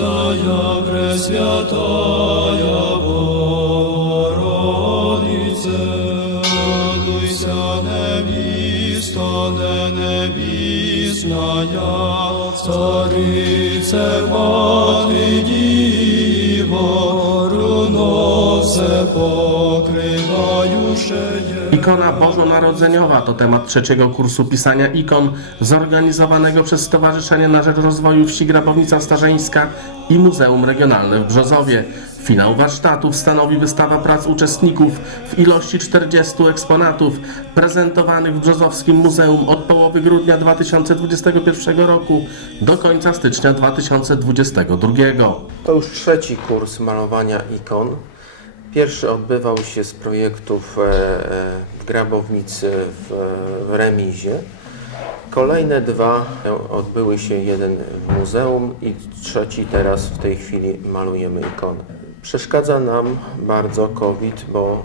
Пречистая, Пресвятая Богородице, радуйся, невіста, не небісная, царице, мати діво, руно. Ikona Bożonarodzeniowa to temat trzeciego kursu pisania ikon zorganizowanego przez Stowarzyszenie na Rzecz Rozwoju Wsi Grabownica Starzeńska i Muzeum Regionalne w Brzozowie. Finał warsztatów stanowi wystawa prac uczestników w ilości 40 eksponatów prezentowanych w Brzozowskim Muzeum od połowy grudnia 2021 roku do końca stycznia 2022. To już trzeci kurs malowania ikon. Pierwszy odbywał się z projektów e, e, w Grabownicy w, Remizie. Kolejne dwa e, odbyły się jeden w muzeum i trzeci teraz w tej chwili malujemy ikonę. Przeszkadza nam bardzo COVID, bo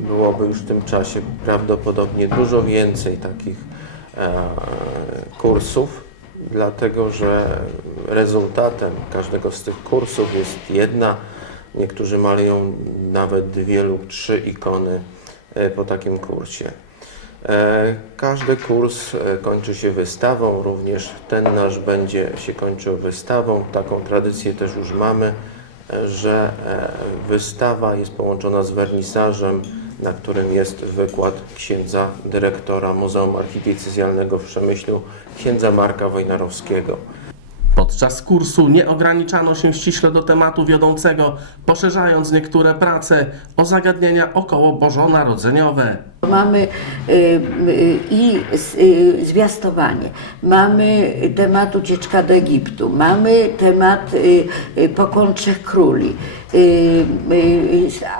byłoby już w tym czasie prawdopodobnie dużo więcej takich kursów, dlatego że rezultatem każdego z tych kursów jest jedna, niektórzy malują nawet dwie lub trzy ikony e, po takim kursie. E, Każdy kurs e, kończy się wystawą, również ten nasz będzie się kończył wystawą. Taką tradycję też już mamy, że wystawa jest połączona z wernisażem, na którym jest wykład księdza dyrektora Muzeum Archidiecezjalnego w Przemyślu, księdza Marka Wojnarowskiego. Podczas kursu nie ograniczano się ściśle do tematu wiodącego, poszerzając niektóre prace o zagadnienia około bożonarodzeniowe. Mamy y, y, i y, zwiastowanie, mamy temat ucieczka do Egiptu, mamy temat pokłon trzech króli,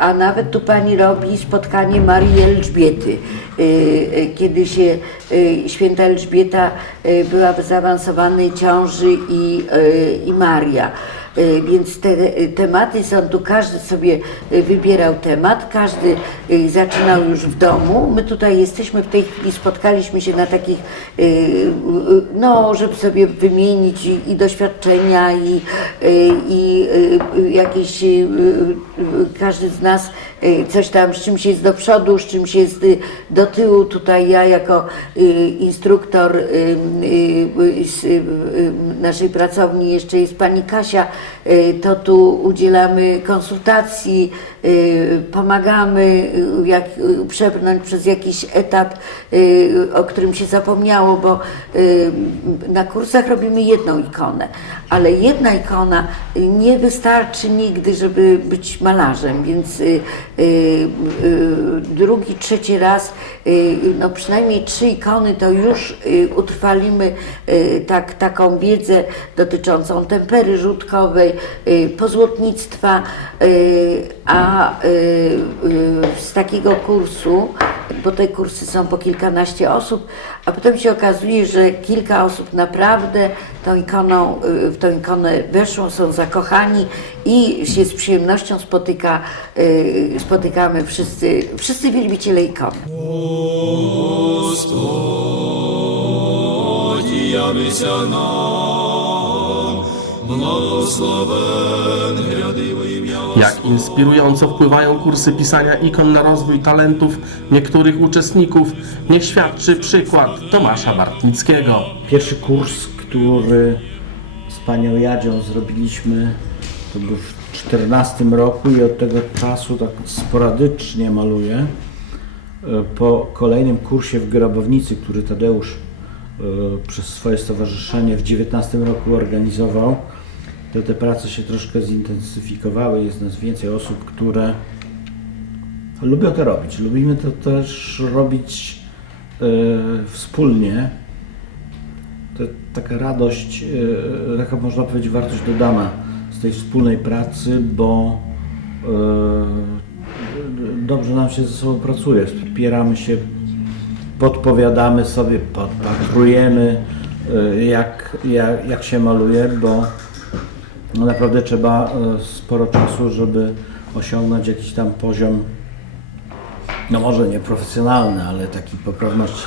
a nawet tu pani robi spotkanie Marii Elżbiety, y, y, kiedy się y, święta Elżbieta y, była w zaawansowanej ciąży i, y, i Maria. Y, Więc te y, tematy są tu, każdy sobie y, wybierał temat, każdy zaczynał już w domu. My tutaj jesteśmy w tej chwili, spotkaliśmy się na takich, no, żeby sobie wymienić i, i doświadczenia, i, i jakieś, każdy z nas coś tam, z czymś jest do przodu, z czymś jest y, do tyłu. Tutaj ja jako y, instruktor y, y, z y, y, naszej pracowni jeszcze jest pani Kasia, y, to tu udzielamy konsultacji, y, pomagamy y, jak, y, przez jakiś etap, y, o którym się zapomniało, bo y, na kursach robimy jedną ikonę, ale jedna ikona y, nie wystarczy nigdy, żeby być malarzem, więc y, y, y, drugi, trzeci raz, y, no przynajmniej trzy ikony to już y, utrwalimy y, tak, taką wiedzę dotyczącą tempery rzutkowej, y, pozłotnictwa, y, a y, y, z takiego kursu, bo te kursy są po kilkanaście osób, a potem się okazuje, że kilka osób naprawdę tą ikoną, y, w tą ikonę weszło, są zakochani i się z przyjemnością spotyka, y, spotykamy wszyscy, wszyscy wielbiciele ikony. Господи, явися нам, Jak inspirująco wpływają kursy pisania ikon na rozwój talentów niektórych uczestników, niech świadczy przykład Tomasza Bartnickiego. Pierwszy kurs, który z panią Jadzią zrobiliśmy, to był w 2014 roku i od tego czasu tak sporadycznie maluję. E, Po kolejnym kursie w Grabownicy, który Tadeusz e, przez swoje stowarzyszenie w 2019 roku organizował, to te prace się troszkę zintensyfikowały. Jest nas więcej osób, które lubią to robić. Lubimy to też robić e, wspólnie to taka radość, e, taka można powiedzieć wartość dodana z tej wspólnej pracy, bo e, dobrze nam się ze sobą pracuje, wspieramy się, podpowiadamy sobie, podpatrujemy jak, jak, jak się maluje, bo no naprawdę trzeba e, sporo czasu, żeby osiągnąć jakiś tam poziom no może nie profesjonalny, ale taki poprawności.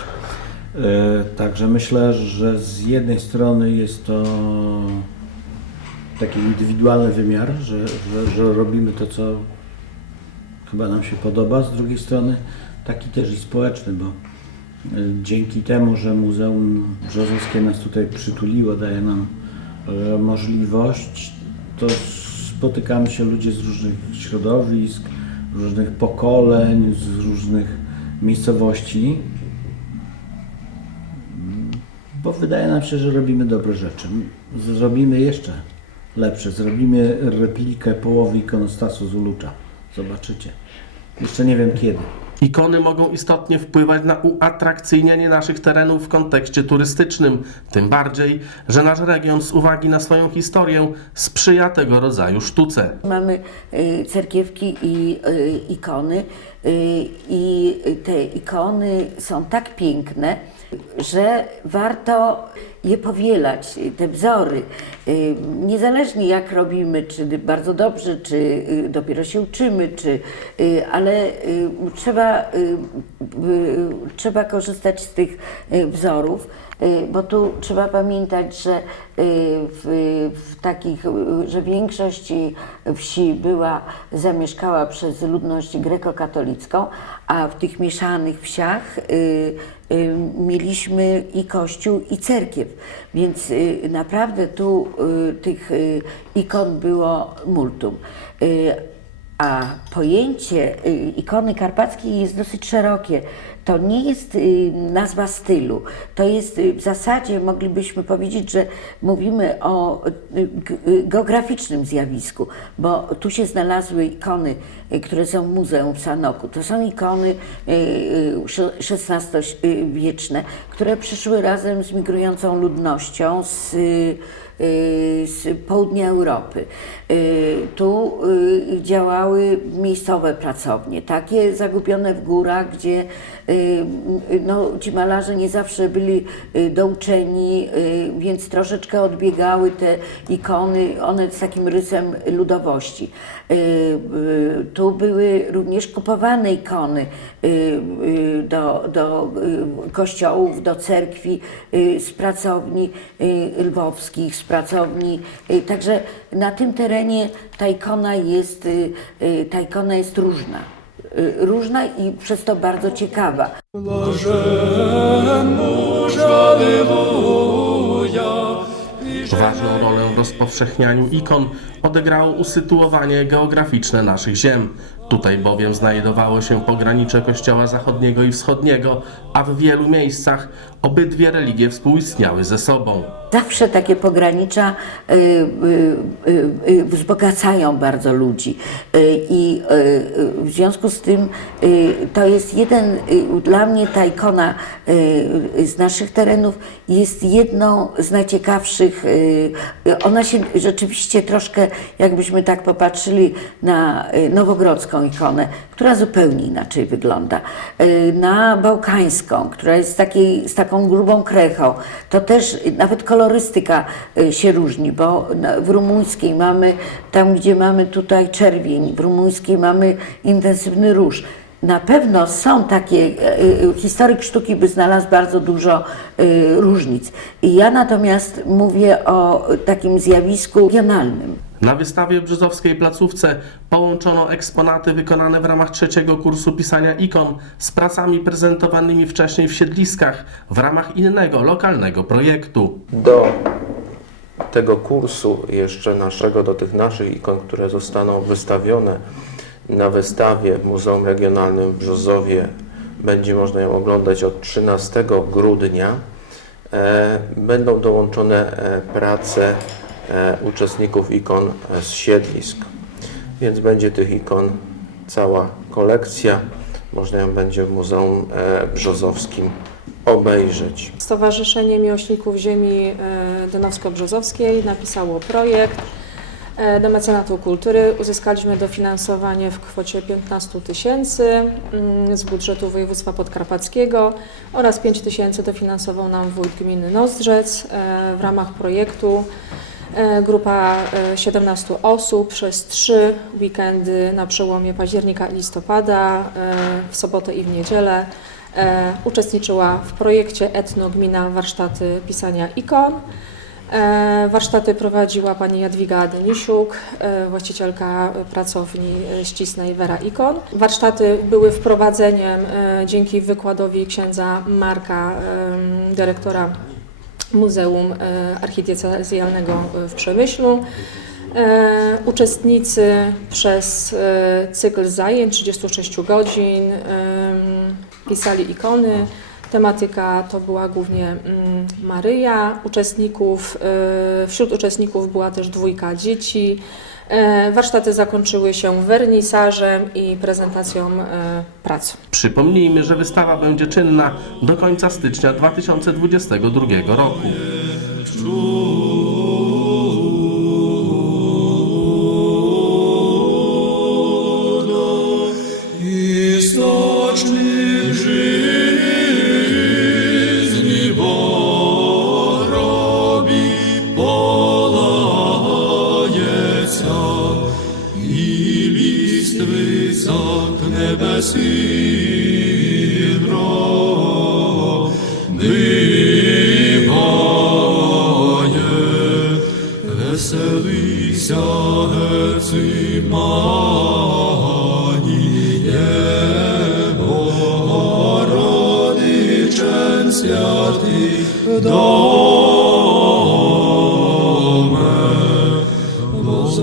E, Także myślę, że z jednej strony jest to taki indywidualny wymiar, że, że, że robimy to, co chyba nam się podoba. Z drugiej strony taki też i społeczny, bo y, dzięki temu, że Muzeum Brzozowskie nas tutaj przytuliło, daje nam możliwość, to spotykamy się ludzie z różnych środowisk, różnych pokoleń, z różnych miejscowości, bo wydaje nam się, że robimy dobre rzeczy. Zrobimy jeszcze lepsze. Zrobimy replikę połowy ikonostasu z Ulucza. Zobaczycie. Jeszcze nie wiem kiedy. Ikony mogą istotnie wpływać na uatrakcyjnienie naszych terenów w kontekście turystycznym, tym bardziej, że nasz region z uwagi na swoją historię sprzyja tego rodzaju sztuce. Mamy y, cerkiewki i y, ikony y, i te ikony są tak piękne, że warto je powielać, te wzory. Y, Niezależnie jak robimy, czy bardzo dobrze, czy y, dopiero się uczymy, czy, y, ale trzeba, trzeba korzystać z tych wzorów. Bo tu trzeba pamiętać, że w, w takich, że większość wsi była zamieszkała przez ludność grekokatolicką, a w tych mieszanych wsiach mieliśmy i kościół, i cerkiew. Więc y, naprawdę tu y, tych y, ikon było multum. Y, a pojęcie y, ikony karpackiej jest dosyć szerokie. To nie jest y, nazwa stylu. To jest y, w zasadzie, moglibyśmy powiedzieć, że mówimy o y, geograficznym zjawisku, bo tu się znalazły ikony, które są w Muzeum w Sanoku. To są ikony XVI-wieczne, które przyszły razem z migrującą ludnością z z południa Europy. Y, Tu y, działały miejscowe pracownie, takie zagubione w górach, gdzie y, no, ci malarze nie zawsze byli y, douczeni, y, więc troszeczkę odbiegały te ikony, one z takim rysem ludowości. Y, y, Tu były również kupowane ikony y, y, do, do y, kościołów, do cerkwi y, z pracowni y, lwowskich, z pracowni. Y, także na tym terenie ta ikona jest, y, y, ta ikona jest różna. Różna i przez to bardzo ciekawa. Ważną rolę w rozpowszechnianiu ikon odegrało usytuowanie geograficzne naszych ziem. Tutaj bowiem znajdowało się pogranicze kościoła zachodniego i wschodniego, a w wielu miejscach obydwie religie współistniały ze sobą. Zawsze takie pogranicza y, y, y, y, wzbogacają bardzo ludzi. Y, I y, w związku z tym to jest jeden, dla mnie ta ikona z naszych terenów jest jedną z najciekawszych. Ona się rzeczywiście troszkę, jakbyśmy tak popatrzyli na nowogrodzką ikonę, która zupełnie inaczej wygląda, na bałkańską, która jest takiej, z taką grubą krechą, to też nawet kolorystyka y, się różni, bo w rumuńskiej mamy, tam gdzie mamy tutaj czerwień, w rumuńskiej mamy intensywny róż. Na pewno są takie, y, y, historyk sztuki by znalazł bardzo dużo różnic. Ja natomiast mówię o takim zjawisku regionalnym. Na wystawie Brzozowskiej Placówce połączono eksponaty wykonane w ramach trzeciego kursu pisania ikon z pracami prezentowanymi wcześniej w siedliskach w ramach innego lokalnego projektu. Do tego kursu jeszcze naszego, do tych naszych ikon, które zostaną wystawione na wystawie w Muzeum Regionalnym w Brzozowie, będzie można ją oglądać od 13 grudnia. E, Będą dołączone e, prace uczestników ikon e, z siedlisk, więc będzie tych ikon cała kolekcja. Można ją będzie w Muzeum e, Brzozowskim obejrzeć. Stowarzyszenie Miłośników Ziemi e, Dynowsko-Brzozowskiej napisało projekt e, do mecenatu kultury. Uzyskaliśmy dofinansowanie w kwocie 15 tysięcy mm, z budżetu województwa podkarpackiego oraz 5 tysięcy dofinansował nam wójt gminy Nozdrzec e, w ramach projektu. E, Grupa e, 17 osób przez trzy weekendy na przełomie października i listopada, e, w sobotę i w niedzielę e, uczestniczyła w projekcie Etno Gmina Warsztaty Pisania Ikon. E, Warsztaty prowadziła pani Jadwiga Denisiuk, e, właścicielka pracowni e, ścisnej Vera Ikon. Warsztaty były wprowadzeniem e, dzięki wykładowi księdza Marka, dyrektora Muzeum e, Archidiecezjalnego w Przemyślu. E, Uczestnicy przez e, cykl zajęć 36 godzin pisali ikony. Tematyka to była głównie mm, Maryja. Uczestników, wśród uczestników była też dwójka dzieci. E, Warsztaty zakończyły się wernisażem i prezentacją e, prac. Przypomnijmy, że wystawa będzie czynna do końca stycznia 2022 roku. Domen, vos